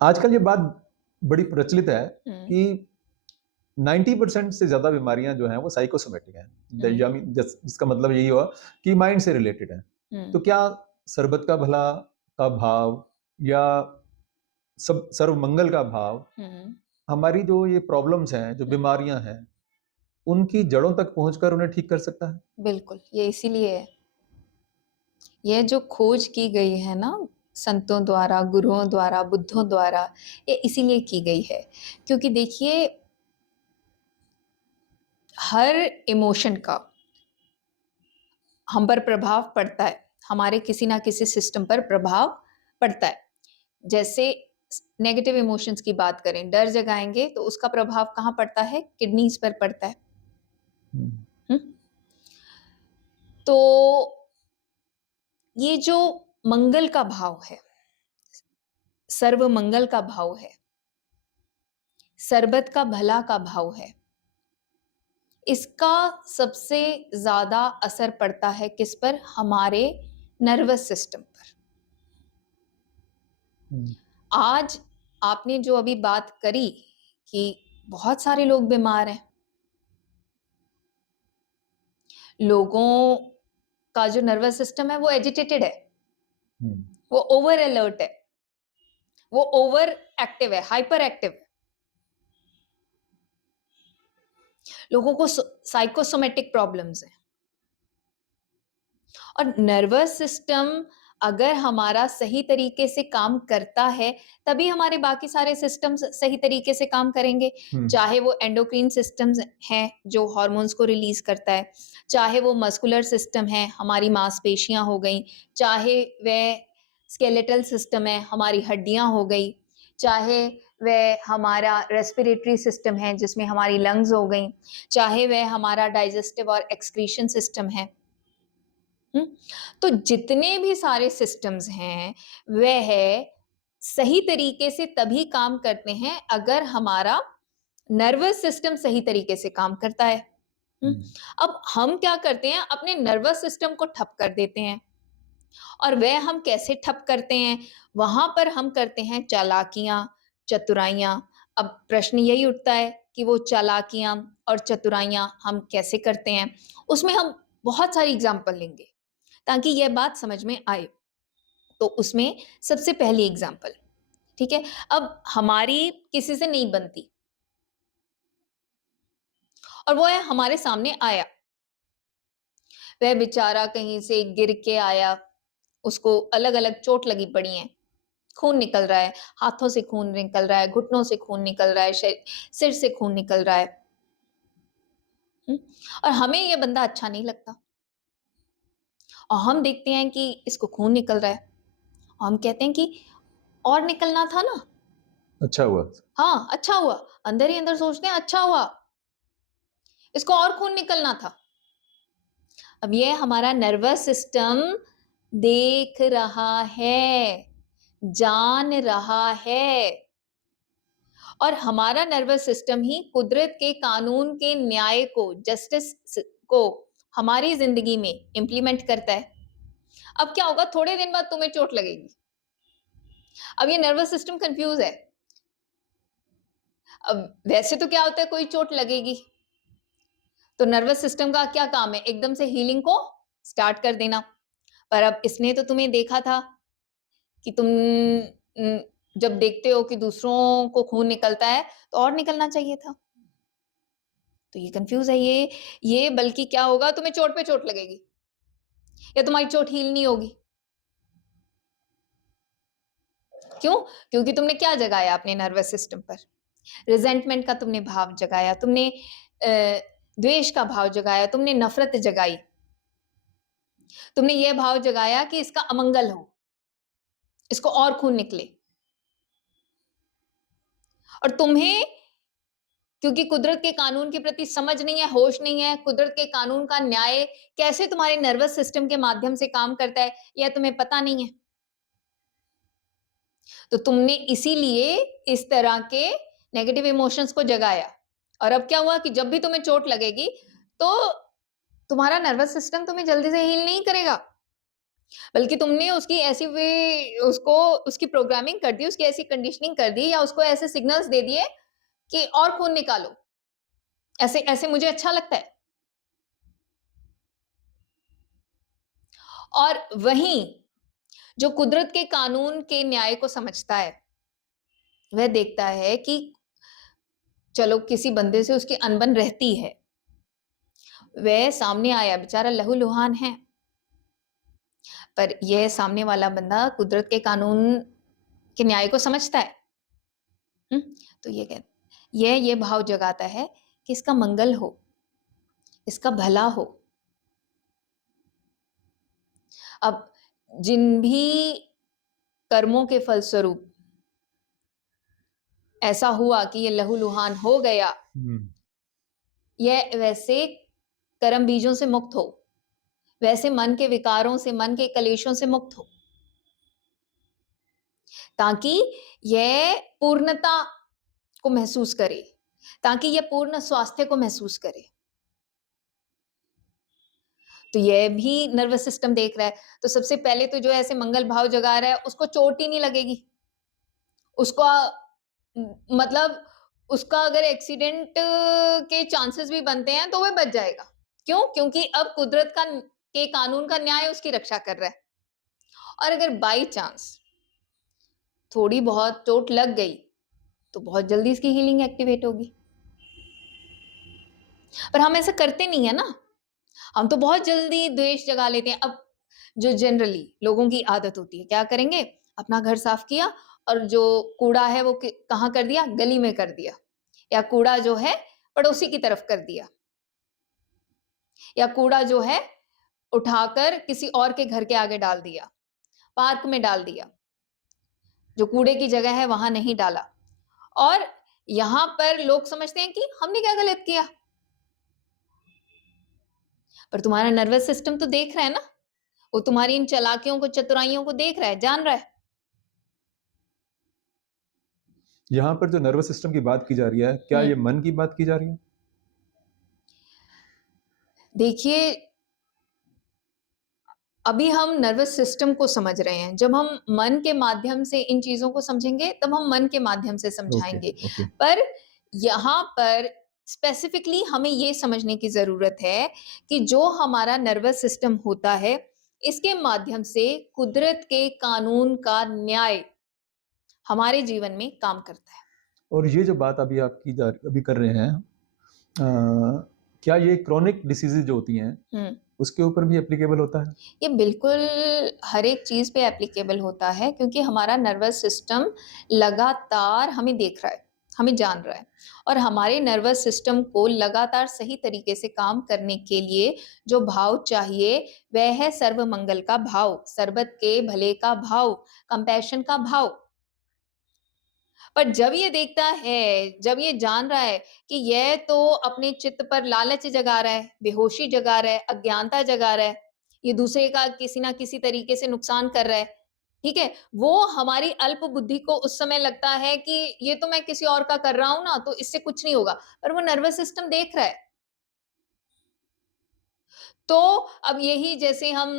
आजकल ये बात बड़ी प्रचलित है हम्म। कि 90% से ज्यादा बीमारियां जो हैं वो साइकोसोमेटिक हैं। हम्म। जिसका मतलब यही हुआ कि माइंड से रिलेटेड है। तो हम्म। क्या सरबत का भला का भाव या सब सर्व मंगल का भाव हम्म। हमारी जो ये प्रॉब्लम्स हैं, जो हम्म। बीमारियां हैं, उनकी जड़ों तक पहुंचकर उन्हें ठीक कर सकता है? बिल्कुल, ये इसीलिए है। यह जो खोज की गई है ना, संतों द्वारा, गुरुओं द्वारा, बुद्धों द्वारा, ये इसीलिए की गई है क्योंकि देखिए, हर इमोशन का हम पर प्रभाव पड़ता है, हमारे किसी ना किसी सिस्टम पर प्रभाव पड़ता है। जैसे नेगेटिव इमोशंस की बात करें, डर जगाएंगे तो उसका प्रभाव कहाँ पड़ता है? किडनीज पर पड़ता है। हम्म। हम्म? तो ये जो मंगल का भाव है, सर्व मंगल का भाव है, सरबत का भला का भाव है, इसका सबसे ज्यादा असर पड़ता है किस पर? हमारे नर्वस सिस्टम पर। हम्म। आज आपने जो अभी बात करी कि बहुत सारे लोग बीमार हैं, लोगों का जो नर्वस सिस्टम है वो एजिटेटेड है, हम्म। वो ओवर अलर्ट है, वो ओवर एक्टिव है, हाइपर एक्टिव है। लोगों को साइकोसोमेटिक प्रॉब्लम्स हैं। और नर्वस सिस्टम अगर हमारा सही तरीके से काम करता है, तभी हमारे बाकी सारे सिस्टम्स सही तरीके से काम करेंगे। हम्म। चाहे वो एंडोक्रीन सिस्टम्स हैं जो हॉर्मोन्स को रिलीज करता है, चाहे वो मस्कुलर सिस्टम है, हमारी मांसपेशियां हो गई, चाहे वह स्केलेटल सिस्टम है, हमारी हड्डियां हो गई, चाहे वह हमारा रेस्पिरेटरी सिस्टम है जिसमें हमारी लंग्स हो गई, चाहे वह हमारा डाइजेस्टिव और एक्सक्रीशन सिस्टम है। तो जितने भी सारे सिस्टम्स हैं वह सही तरीके से तभी काम करते हैं अगर हमारा नर्वस सिस्टम सही तरीके से काम करता है। हम्म? हम्म। अब हम क्या करते हैं? अपने नर्वस सिस्टम को ठप कर देते हैं। और वह हम कैसे ठप करते हैं? वहां पर हम करते हैं चालाकियां, चतुराइयां। अब प्रश्न यही उठता है कि वो चालाकियां और चतुराइयां हम कैसे करते हैं? उसमें हम बहुत सारी एग्जाम्पल लेंगे ताकि यह बात समझ में आए। तो उसमें सबसे पहली एग्जाम्पल, ठीक है, अब हमारी किसी से नहीं बनती और वो है हमारे सामने आया, वह बेचारा कहीं से गिर के आया, उसको अलग अलग चोट लगी पड़ी है, खून निकल रहा है, हाथों से खून निकल रहा है, घुटनों से खून निकल रहा है, सिर से खून निकल रहा है। हुँ? और हमें यह बंदा अच्छा नहीं लगता और हम देखते हैं कि इसको खून निकल रहा है, और हम कहते हैं कि और निकलना था ना। अच्छा हुआ। हाँ, अच्छा हुआ। अंदर ही अंदर सोचते हैं अच्छा हुआ, इसको और खून निकलना था। अब ये हमारा नर्वस सिस्टम देख रहा है, जान रहा है, और हमारा नर्वस सिस्टम ही कुदरत के कानून के न्याय को, जस्टिस को हमारी जिंदगी में इंप्लीमेंट करता है। अब क्या होगा? थोड़े दिन बाद तुम्हें चोट लगेगी। अब ये नर्वस सिस्टम कंफ्यूज है। अब वैसे तो क्या होता है, कोई चोट लगेगी तो नर्वस सिस्टम का क्या काम है? एकदम से हीलिंग को स्टार्ट कर देना। पर अब इसने तो तुम्हें देखा था कि तुम जब देखते हो कि दूसरों को खून निकलता है तो और निकलना चाहिए था। तो ये कंफ्यूज है। ये बल्कि क्या होगा, तुम्हें चोट पे चोट लगेगी या तुम्हारी चोट हील नहीं होगी। क्यों? क्योंकि तुमने क्या जगाया अपने नर्वस सिस्टम पर? रिजेंटमेंट का तुमने भाव जगाया, तुमने द्वेष का भाव जगाया, तुमने नफरत जगाई, तुमने यह भाव जगाया कि इसका अमंगल हो, इसको और खून निकले। और तुम्हें, क्योंकि कुदरत के कानून के प्रति समझ नहीं है, होश नहीं है, कुदरत के कानून का न्याय कैसे तुम्हारे नर्वस सिस्टम के माध्यम से काम करता है यह तुम्हें पता नहीं है। तो तुमने इसीलिए इस तरह के नेगेटिव इमोशंस को जगाया। और अब क्या हुआ कि जब भी तुम्हें चोट लगेगी तो तुम्हारा नर्वस सिस्टम तुम्हें जल्दी से हील नहीं करेगा। बल्कि तुमने उसकी ऐसी वे उसको उसकी प्रोग्रामिंग कर दी, उसकी ऐसी कंडीशनिंग कर दी या उसको ऐसे सिग्नल्स दे दिए कि और खून निकालो। ऐसे ऐसे मुझे अच्छा लगता है। और वहीं जो कुदरत के कानून के न्याय को समझता है, वह देखता है कि चलो किसी बंदे से उसकी अनबन रहती है। वह सामने आया, बेचारा लहूलुहान है। पर यह सामने वाला बंदा कुदरत के कानून के न्याय को समझता है। हुँ? तो ये भाव जगाता है कि इसका मंगल हो, इसका भला हो। अब जिन भी कर्मों के फलस्वरूप ऐसा हुआ कि ये लहूलुहान हो गया, हम्म, यह वैसे कर्म बीजों से मुक्त हो, वैसे मन के विकारों से, मन के कलेशों से मुक्त हो, ताकि यह पूर्णता को महसूस करे, ताकि यह पूर्ण स्वास्थ्य को महसूस करे। तो यह भी नर्वस सिस्टम देख रहा है। तो सबसे पहले तो जो ऐसे मंगल भाव जगा रहा है, उसको चोट ही नहीं लगेगी। उसको मतलब उसका अगर एक्सीडेंट के चांसेस भी बनते हैं, तो वह बच जाएगा। क्यों? क्योंकि अब कुदरत के कानून का न्याय उसकी रक्षा कर रहा है। और अगर बाई चांस थोड़ी बहुत चोट लग गई, तो बहुत जल्दी इसकी हीलिंग एक्टिवेट होगी। पर हम ऐसा करते नहीं है ना। हम तो बहुत जल्दी द्वेष जगा लेते हैं। अब जो जनरली लोगों की आदत होती है, क्या करेंगे? अपना घर साफ किया और जो कूड़ा है वो कहाँ कर दिया? गली में कर दिया, या कूड़ा जो है पड़ोसी की तरफ कर दिया, या कूड़ा जो है उठाकर किसी और के घर के आगे डाल दिया, पार्क में डाल दिया, जो कूड़े की जगह है वहां नहीं डाला। और यहां पर लोग समझते हैं कि हमने क्या गलत किया। पर तुम्हारा नर्वस सिस्टम तो देख रहा है ना, वो तुम्हारी इन चालाकियों को, चतुराइयों को देख रहा है, जान रहा है। यहाँ पर जो नर्वस सिस्टम की बात की जा रही है, क्या ये मन की बात की जा रही है? देखिए, अभी हम नर्वस सिस्टम को समझ रहे हैं। जब हम मन के माध्यम से इन चीजों को समझेंगे, तब हम मन के माध्यम से ओके, समझाएंगे। ओके। पर यहाँ पर स्पेसिफिकली हमें ये समझने की जरूरत है कि जो हमारा नर्वस सिस्टम होता है, इसके माध्यम से कुदरत के कानून का न्याय हमारे जीवन में काम करता है। और ये जो बात अभी अभी कर रहे हैं, क्या ये क्रॉनिक डिसीजेज जो होती हैं, हम्म उसके ऊपर भी एप्लीकेबल होता है? ये बिल्कुल हर एक चीज पे एप्लीकेबल होता है, क्योंकि हमारा नर्वस सिस्टम लगातार हमें देख रहा है, हमें जान रहा है। और हमारे नर्वस सिस्टम को लगातार सही तरीके से काम करने के लिए जो भाव चाहिए, वह है सर्व मंगल का भाव, सर्बत के भले का भाव, कंपैशन का भाव। पर जब ये देखता है, जब ये जान रहा है कि यह तो अपने चित्त पर लालच जगा रहा है, बेहोशी जगा रहा है, अज्ञानता जगा रहा है, ये दूसरे का किसी ना किसी तरीके से नुकसान कर रहा है, ठीक है? वो हमारी अल्प बुद्धि को उस समय लगता है कि ये तो मैं किसी और का कर रहा हूं ना, तो इससे कुछ नहीं होगा। पर वो नर्वस सिस्टम देख रहा है। तो अब यही जैसे हम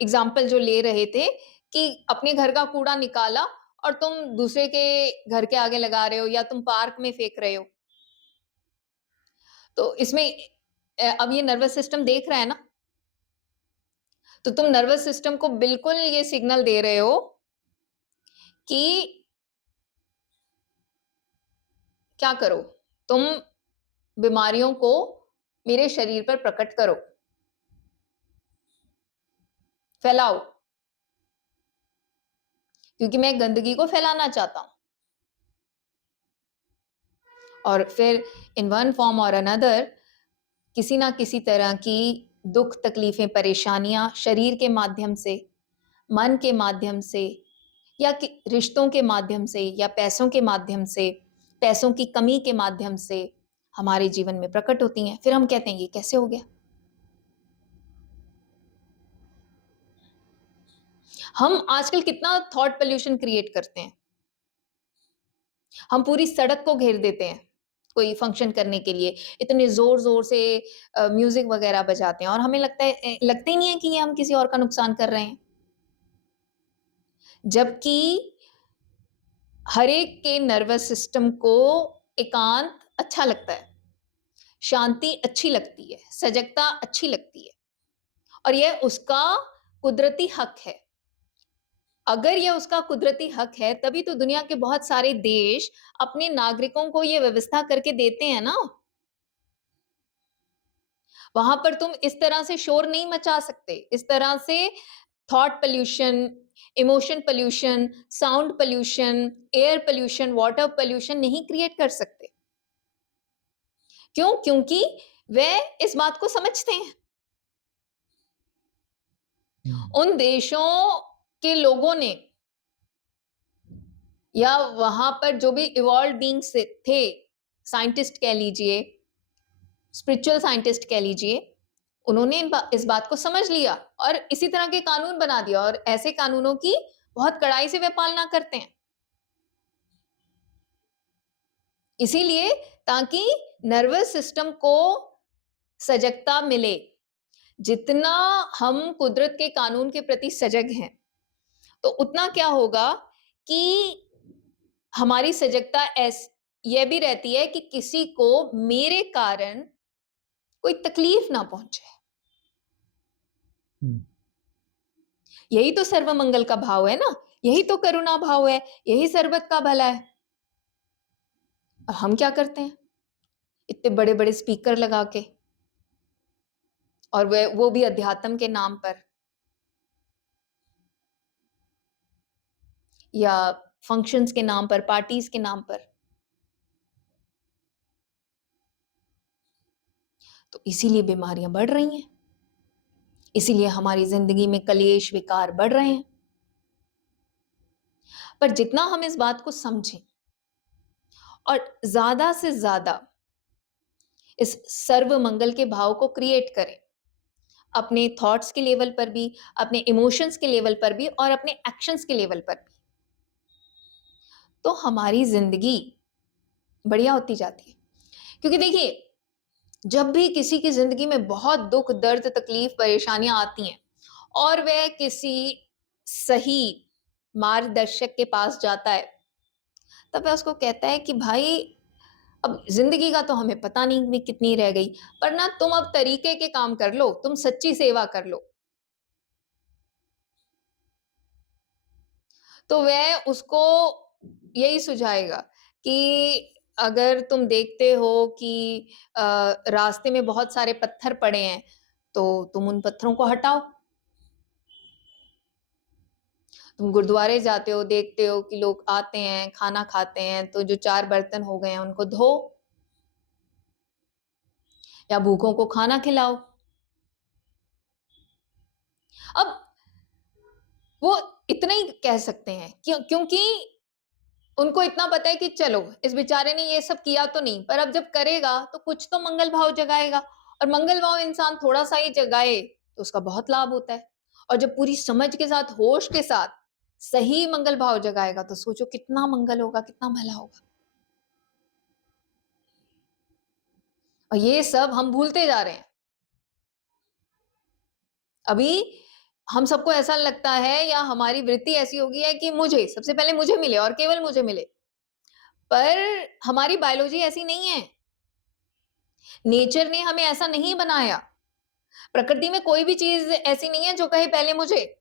एग्जाम्पल जो ले रहे थे कि अपने घर का कूड़ा निकाला और तुम दूसरे के घर के आगे लगा रहे हो, या तुम पार्क में फेंक रहे हो, तो इसमें अब ये नर्वस सिस्टम देख रहा है ना। तो तुम नर्वस सिस्टम को बिल्कुल ये सिग्नल दे रहे हो कि क्या करो, तुम बीमारियों को मेरे शरीर पर प्रकट करो, फैलाओ, क्योंकि मैं गंदगी को फैलाना चाहता हूं। और फिर इन वन फॉर्म और अनदर किसी ना किसी तरह की दुख, तकलीफें, परेशानियां शरीर के माध्यम से, मन के माध्यम से, या रिश्तों के माध्यम से, या पैसों के माध्यम से, पैसों की कमी के माध्यम से हमारे जीवन में प्रकट होती हैं। फिर हम कहते हैं ये कैसे हो गया। हम आजकल कितना थॉट पोल्यूशन क्रिएट करते हैं। हम पूरी सड़क को घेर देते हैं, कोई फंक्शन करने के लिए, इतने ज़ोर-ज़ोर से म्यूज़िक वगैरह बजाते हैं और हमें लगता ही नहीं है कि ये हम किसी और का नुकसान कर रहे हैं। जबकि हर एक के नर्वस सिस्टम को एकांत अच्छा लगता है, शांति अच्छी लगती है, सजगता अच्छी लगती है और यह उसका कुदरती हक है। अगर यह उसका कुदरती हक है, तभी तो दुनिया के बहुत सारे देश अपने नागरिकों को ये व्यवस्था करके देते हैं ना। वहाँ पर तुम इस तरह से शोर नहीं मचा सकते, इस तरह से thought pollution, emotion pollution, sound pollution, air pollution, water pollution नहीं क्रिएट कर सकते। क्यों? क्योंकि वे इस बात को समझते हैं। उन देशों के लोगों ने या वहां पर जो भी इवॉल्व बीइंग्स थे, साइंटिस्ट कह लीजिए, स्पिरिचुअल साइंटिस्ट कह लीजिए, उन्होंने इस बात को समझ लिया और इसी तरह के कानून बना दिया और ऐसे कानूनों की बहुत कड़ाई से वे पालना करते हैं। इसीलिए ताकि नर्वस सिस्टम को सजगता मिले। जितना हम कुदरत के कानून के प्रति सजग हैं, तो उतना क्या होगा कि हमारी सजगता यह भी रहती है कि किसी को मेरे कारण कोई तकलीफ ना पहुंचे। यही तो सर्वमंगल का भाव है ना, यही तो करुणा भाव है, यही सर्वत का भला है। और हम क्या करते हैं? इतने बड़े बड़े स्पीकर लगा के, और वो भी अध्यात्म के नाम पर या फंक्शंस के नाम पर, पार्टीज के नाम पर। तो इसीलिए बीमारियां बढ़ रही हैं, इसीलिए हमारी जिंदगी में कलेश विकार बढ़ रहे हैं। पर जितना हम इस बात को समझें और ज्यादा से ज्यादा इस सर्व मंगल के भाव को क्रिएट करें, अपने थॉट्स के लेवल पर भी, अपने इमोशंस के लेवल पर भी और अपने एक्शंस के लेवल पर भी, तो हमारी जिंदगी बढ़िया होती जाती है। क्योंकि देखिए, जब भी किसी की जिंदगी में बहुत दुख, दर्द, तकलीफ, परेशानियां आती हैं और वह किसी सही मार्गदर्शक के पास जाता है, तब वह उसको कहता है कि भाई, अब जिंदगी का तो हमें पता नहीं भी कितनी रह गई, पर ना तुम अब तरीके के काम कर लो, तुम सच्ची सेवा कर लो। तो वह उसको यही सुझाएगा कि अगर तुम देखते हो कि रास्ते में बहुत सारे पत्थर पड़े हैं, तो तुम उन पत्थरों को हटाओ। तुम गुरुद्वारे जाते हो, देखते हो कि लोग आते हैं, खाना खाते हैं, तो जो 4 बर्तन हो गए हैं उनको धो, या भूखों को खाना खिलाओ। अब वो इतना ही कह सकते हैं, क्योंकि उनको इतना पता है कि चलो, इस बेचारे ने ये सब किया तो नहीं, पर अब जब करेगा तो कुछ तो मंगल भाव जगाएगा, और मंगल भाव इंसान थोड़ा सा ही जगाए तो उसका बहुत लाभ होता है। और जब पूरी समझ के साथ, होश के साथ सही मंगल भाव जगाएगा, तो सोचो कितना मंगल होगा, कितना भला होगा। और ये सब हम भूलते जा रहे हैं। अभी हम सबको ऐसा लगता है, या हमारी वृत्ति ऐसी हो गई है कि मुझे सबसे पहले मुझे मिले और केवल मुझे मिले। पर हमारी बायोलॉजी ऐसी नहीं है, नेचर ने हमें ऐसा नहीं बनाया। प्रकृति में कोई भी चीज ऐसी नहीं है जो कहे पहले मुझे।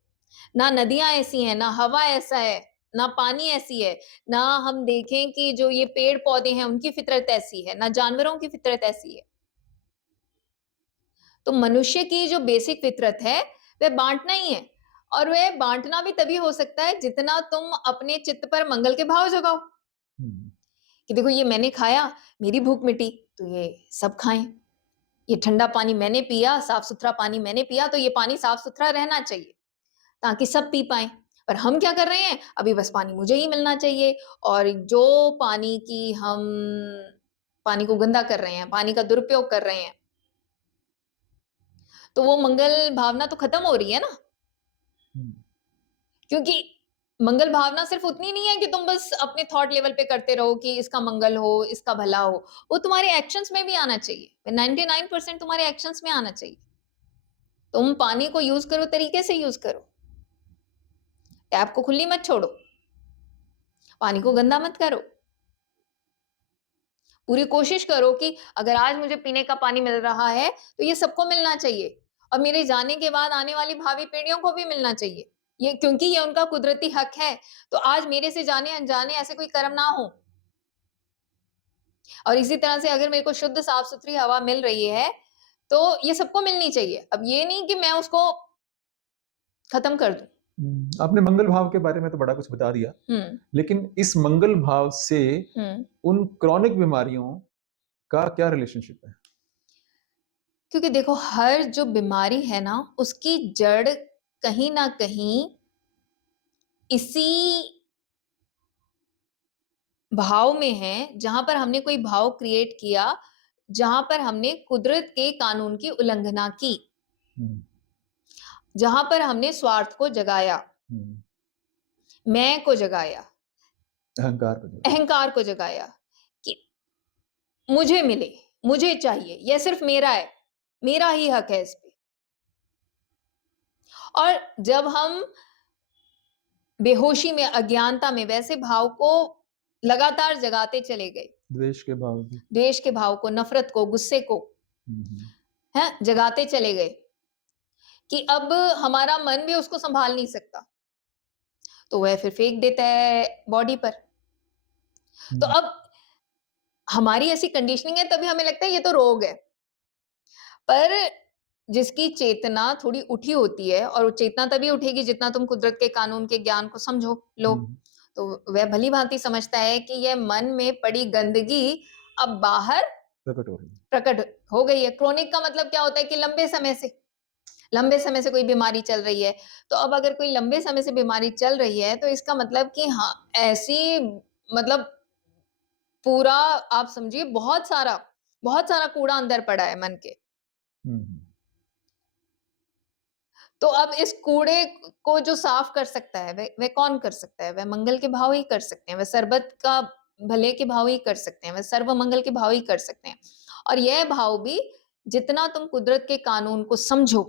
ना नदियां ऐसी हैं, ना हवा ऐसा है, ना पानी ऐसी है, ना हम देखें कि जो ये पेड़ पौधे हैं उनकी फितरत ऐसी है, ना जानवरों की फितरत ऐसी है। तो मनुष्य की जो बेसिक फितरत है वह बांटना ही है, और वह बांटना भी तभी हो सकता है जितना तुम अपने चित्त पर मंगल के भाव जगाओ कि देखो, ये मैंने खाया, मेरी भूख मिटी, तो ये सब खाएं। ये ठंडा पानी मैंने पिया, साफ सुथरा पानी मैंने पिया, तो ये पानी साफ सुथरा रहना चाहिए ताकि सब पी पाए। पर हम क्या कर रहे हैं, अभी बस पानी मुझे ही मिलना चाहिए, और जो पानी की हम पानी को गंदा कर रहे हैं, पानी का दुरुपयोग कर रहे हैं, तो वो मंगल भावना तो खत्म हो रही है ना। क्योंकि मंगल भावना सिर्फ उतनी नहीं है कि तुम बस अपने थॉट लेवल पे करते रहो कि इसका मंगल हो, इसका भला हो। वो तुम्हारे एक्शंस में भी आना चाहिए। 99% तुम्हारे एक्शंस में आना चाहिए। तुम पानी को यूज करो, तरीके से यूज करो। टैप को खुली मत छोड़ो, पानी को गंदा मत करो। पूरी कोशिश करो कि अगर आज मुझे पीने का पानी मिल रहा है तो ये सबको मिलना चाहिए, और मेरे जाने के बाद आने वाली भावी पीढ़ियों को भी मिलना चाहिए। ये क्योंकि ये उनका कुदरती हक है। तो आज मेरे से जाने अनजाने ऐसे कोई कर्म ना हो। और इसी तरह से अगर मेरे को शुद्ध साफ सुथरी हवा मिल रही है तो ये सबको मिलनी चाहिए। अब ये नहीं कि मैं उसको खत्म कर दूं। आपने मंगल भाव के बारे में तो बड़ा कुछ बता दिया, लेकिन इस मंगल भाव से उन क्रॉनिक बीमारियों का क्या रिलेशनशिप है? क्योंकि देखो, हर जो बीमारी है ना, उसकी जड़ कहीं ना कहीं इसी भाव में है, जहां पर हमने कोई भाव क्रिएट किया, जहां पर हमने कुदरत के कानून की उल्लंघना की, जहां पर हमने स्वार्थ को जगाया, मैं को जगाया, अहंकार को जगाया कि मुझे मिले, मुझे चाहिए, यह सिर्फ मेरा है, मेरा ही हक है इस पे। और जब हम बेहोशी में, अज्ञानता में वैसे भाव को लगातार जगाते चले गए, द्वेष के भाव को, नफरत को, गुस्से को है जगाते चले गए, कि अब हमारा मन भी उसको संभाल नहीं सकता, तो वह फिर फेंक देता है बॉडी पर। तो अब हमारी ऐसी कंडीशनिंग है, तभी हमें लगता है ये तो रोग है। पर जिसकी चेतना थोड़ी उठी होती है, और चेतना तभी उठेगी जितना तुम कुदरत के कानून के ज्ञान को समझो लो, तो वह भली भांति समझता है कि यह मन में पड़ी गंदगी अब बाहर प्रकट हो गई है। क्रोनिक का मतलब क्या होता है कि लंबे समय से कोई बीमारी चल रही है। तो अब अगर कोई लंबे समय से बीमारी चल रही है तो इसका मतलब कि हाँ, ऐसी मतलब पूरा आप समझिए बहुत सारा कूड़ा अंदर पड़ा है मन के। तो अब इस कूड़े को जो साफ कर सकता है, वह कौन कर सकता है? वह मंगल के भाव ही कर सकते हैं, वह सरबत का भले के भाव ही कर सकते हैं, वह सर्व मंगल के भाव ही कर सकते हैं। और यह भाव भी जितना तुम कुदरत के कानून को समझो,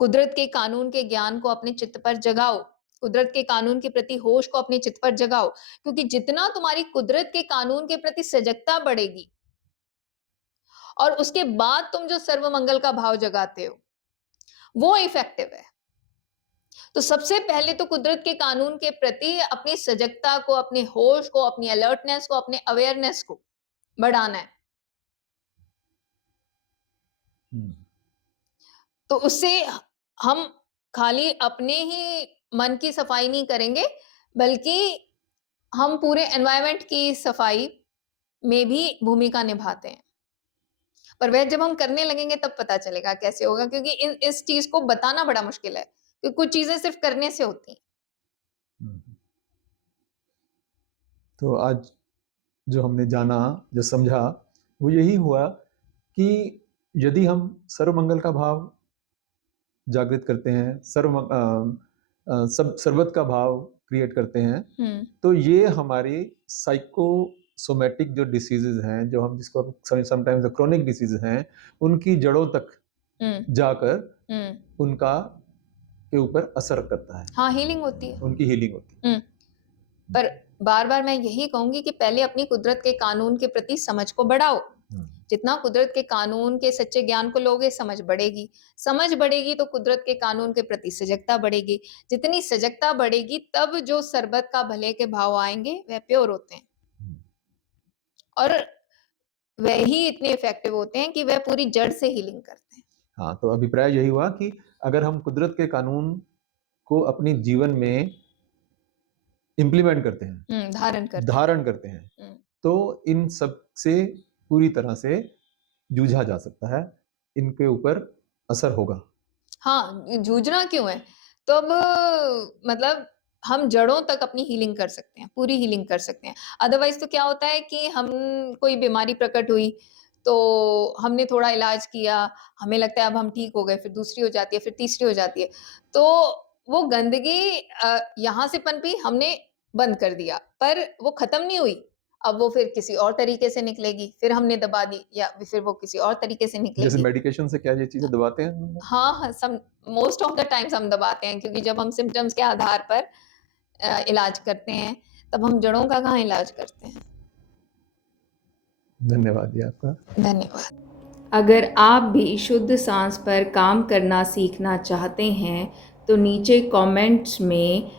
कुदरत के कानून के ज्ञान को अपने चित्त पर जगाओ, कुदरत के कानून के प्रति होश को अपने चित्त पर जगाओ, क्योंकि जितना तुम्हारी कुदरत के कानून के प्रति सजगता बढ़ेगी, और उसके बाद तुम जो सर्व मंगल का भाव जगाते हो, वो इफेक्टिव है। तो सबसे पहले तो कुदरत के कानून के प्रति अपनी सजगता को, अपने होश को, अपनी अलर्टनेस को, अपने अवेयरनेस को बढ़ाना है। तो उससे हम खाली अपने ही मन की सफाई नहीं करेंगे, बल्कि हम पूरे एनवायरनमेंट की सफाई में भी भूमिका निभाते हैं। पर वह जब हम करने लगेंगे तब पता चलेगा कैसे होगा, क्योंकि इस चीज को बताना बड़ा मुश्किल है, क्योंकि कुछ चीजें सिर्फ करने से होती हैं। तो आज जो हमने जाना, जो समझा, वो यही हुआ कि यदि हम सर्वमंगल का भाव जागृत करते हैं, सर्वत का भाव क्रिएट करते हैं, तो ये हमारी साइकोसोमेटिक जो डिसीजेज हैं, जो हम जिसको समटाइम्स क्रोनिक डिसीज हैं, उनकी जड़ों तक जाकर उनका के ऊपर असर करता है। हाँ, हीलिंग होती है, उनकी हीलिंग होती है। पर बार बार मैं यही कहूंगी कि पहले अपनी कुदरत के कानून के प्रति समझ को बढ़ाओ। जितना कुदरत के कानून के सच्चे ज्ञान को लोगे, समझ बढ़ेगी तो कुदरत के कानून के प्रति सजगता बढ़ेगी। जितनी सजगता बढ़ेगी, तब जो सरबत का भले के भाव आएंगे वह प्योर होते हैं, और वह ही इतने इफेक्टिव होते हैं कि वह पूरी जड़ से हीलिंग करते हैं। हाँ, तो अभिप्राय यही हुआ कि अगर हम कुदरत के कानून को अपने जीवन में इम्प्लीमेंट करते हैं, धारण करते हैं, तो इन सब से पूरी तरह से जूझा जा सकता है, इनके ऊपर असर होगा। हाँ, जूझना क्यों है? तो अब मतलब हम जड़ों तक अपनी हीलिंग कर सकते हैं, पूरी हीलिंग कर सकते हैं। अदरवाइज तो क्या होता है कि हम कोई बीमारी प्रकट हुई, तो हमने थोड़ा इलाज किया, हमें लगता है अब हम ठीक हो गए, फिर दूसरी हो जाती है, फिर तीसरी हो जाती है। तो वो गंदगी यहाँ से पनपी, हमने बंद कर दिया, पर वो खत्म नहीं हुई। अब वो फिर किसी और तरीके से निकलेगी, फिर हमने दबा दी, या फिर वो किसी और तरीके से जैसे निकलेगी। मेडिकेशन से क्या ये चीजें दबाते हैं? हाँ, some most of the times हम दबाते हैं, क्योंकि जब हम सिम्पटम्स के आधार पर इलाज करते हैं, तब हम जड़ों का कहाँ इलाज करते हैं। धन्यवाद जी आपका। धन्यवाद। अगर आप भी शुद्ध सांस पर काम करना सीखना चाहते हैं, तो नीचे कमेंट्स में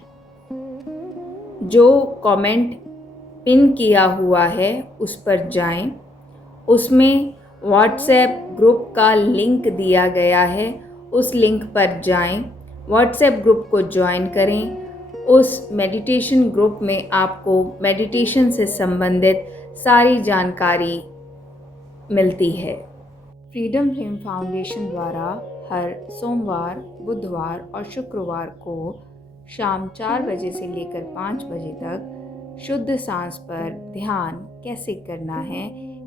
जो कमेंट पिन किया हुआ है उस पर जाएं। उसमें व्हाट्सएप ग्रुप का लिंक दिया गया है, उस लिंक पर जाएं, व्हाट्सएप ग्रुप को ज्वाइन करें। उस मेडिटेशन ग्रुप में आपको मेडिटेशन से संबंधित सारी जानकारी मिलती है। फ्रीडम फ्लेम फाउंडेशन द्वारा हर सोमवार, बुधवार और शुक्रवार को शाम 4 बजे से लेकर 5 बजे तक शुद्ध सांस पर ध्यान कैसे करना है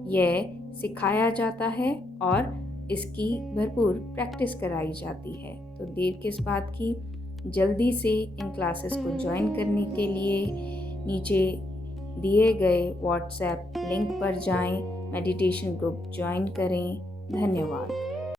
यह सिखाया जाता है और इसकी भरपूर प्रैक्टिस कराई जाती है। तो देर किस बात की, जल्दी से इन क्लासेस को ज्वाइन करने के लिए नीचे दिए गए व्हाट्सएप लिंक पर जाएं, मेडिटेशन ग्रुप ज्वाइन करें। धन्यवाद।